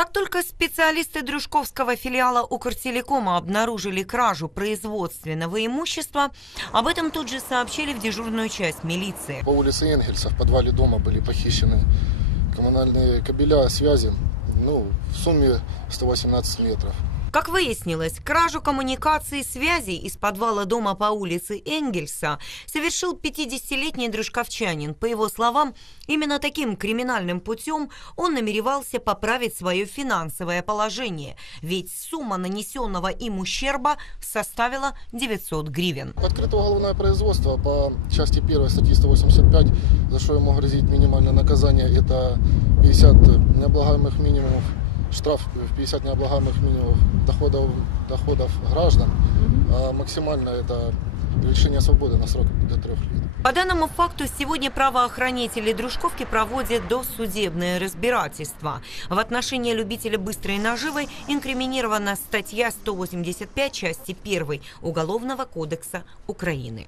Как только специалисты Дружковского филиала Укртелекома обнаружили кражу производственного имущества, об этом тут же сообщили в дежурную часть милиции. По улице Энгельса в подвале дома были похищены коммунальные кабеля связи, ну, в сумме 118 метров. Как выяснилось, кражу коммуникаций и связей из подвала дома по улице Энгельса совершил 50-летний дружковчанин. По его словам, именно таким криминальным путем он намеревался поправить свое финансовое положение, ведь сумма нанесенного им ущерба составила 900 гривен. Открыто уголовное производство по части 1 статьи 185, за что ему грозит минимальное наказание, это 50 необлагаемых минимумов, штраф в 50 необлагаемых минимумов доходов, доходов граждан, а максимально это лишение свободы на срок до трех лет. По данному факту сегодня правоохранители Дружковки проводят досудебное разбирательство. В отношении любителя быстрой наживы инкриминирована статья 185 части 1 Уголовного кодекса Украины.